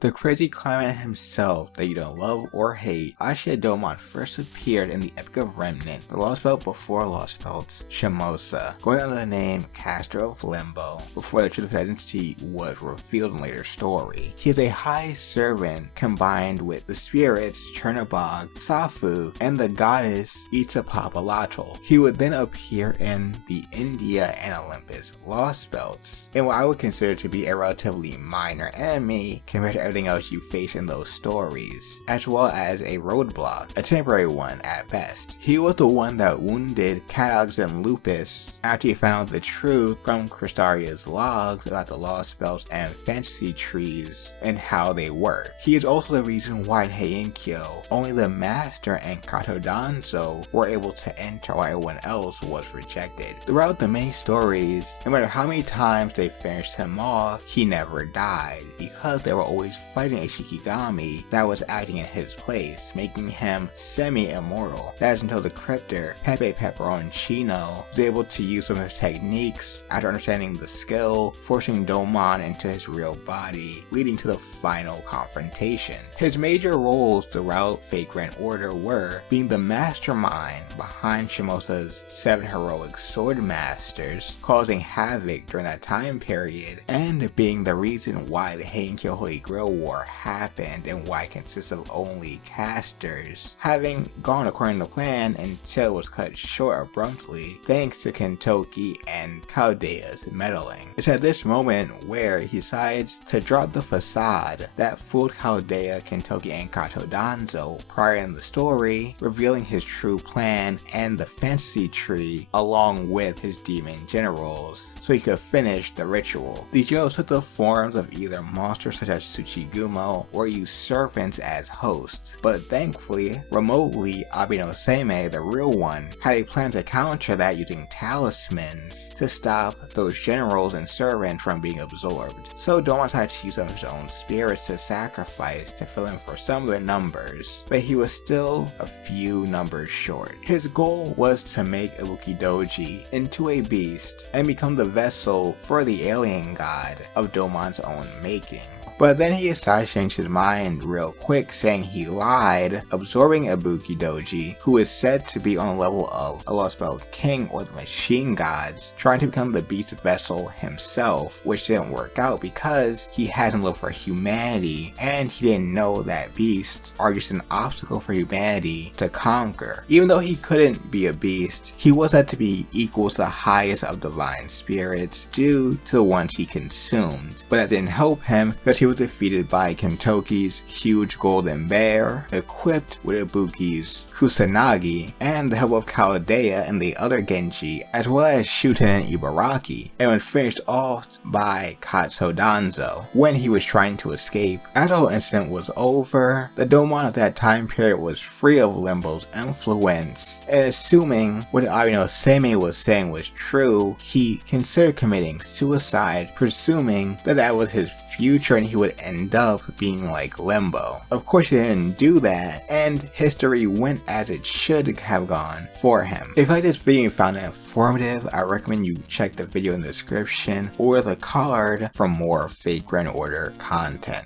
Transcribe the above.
The crazy climate himself that you don't love or hate, Ashiya Douman first appeared in the Epic of Remnant, the Lost Belt before Lost Belts, Shimosa, going under the name Caster of Limbo, before the truth identity was revealed in later story. He is a high servant combined with the spirits Chernobog, Safu, and the goddess Itzapapalatl. He would then appear in the India and Olympus Lost Belts, in what I would consider to be a relatively minor enemy compared to everything else you face in those stories, as well as a roadblock, a temporary one at best. He was the one that wounded Catox and Lupus after he found out the truth from Crystaria's logs about the Lost Belts and fantasy trees and how they work. He is also the reason why in Hein-Kyo, only the Master and Kato Danzo were able to enter while everyone else was rejected. Throughout the main stories, no matter how many times they finished him off, he never died, because they were always fighting a Shikigami that was acting in his place, making him semi-immortal. That is until the cryptor Pepe Peperoncino was able to use some of his techniques after understanding the skill, forcing Douman into his real body, leading to the final confrontation. His major roles throughout Fate Grand Order were being the mastermind behind Shimosa's 7 heroic sword masters, causing havoc during that time period, and being the reason why the Hein-Kyo Holy Grail War happened and why it consists of only casters, having gone according to plan until it was cut short abruptly thanks to Kentoki and Chaldea's meddling. It's at this moment where he decides to drop the facade that fooled Chaldea, Kentoki, and Kato Danzo prior in the story, revealing his true plan and the fantasy tree along with his demon generals, so he could finish the ritual. These generals took the forms of either monsters such as Tsuchigumo or use servants as hosts, but thankfully, remotely, Abino Seimei, the real one, had a plan to counter that using talismans to stop those generals and servants from being absorbed. So Douman decided to use some of his own spirits to sacrifice to fill in for some of the numbers, but he was still a few numbers short. His goal was to make Ibuki Doji into a beast and become the vessel for the alien god of Douman's own making. But then he decided to change his mind real quick, saying he lied, absorbing Ibuki Doji, who is said to be on the level of a Lost Belt King or the Machine Gods, trying to become the beast vessel himself, which didn't work out because he had him look for humanity, and he didn't know that beasts are just an obstacle for humanity to conquer. Even though he couldn't be a beast, he was said to be equal to the highest of divine spirits due to the ones he consumed, but that didn't help him because he was defeated by Kentoki's huge golden bear, equipped with Ibuki's Kusanagi, and the help of Chaldea and the other Genji, as well as Shuten and Ibaraki, and was finished off by Kato Danzo when he was trying to escape. After the whole incident was over, the Douman of that time period was free of Limbo's influence, and assuming what Abino Seimei was saying was true, he considered committing suicide, presuming that that was his future and he would end up being like Limbo. Of course he didn't do that, and history went as it should have gone for him. If you like this video and you found it informative, I recommend you check the video in the description or the card for more Fate Grand Order content.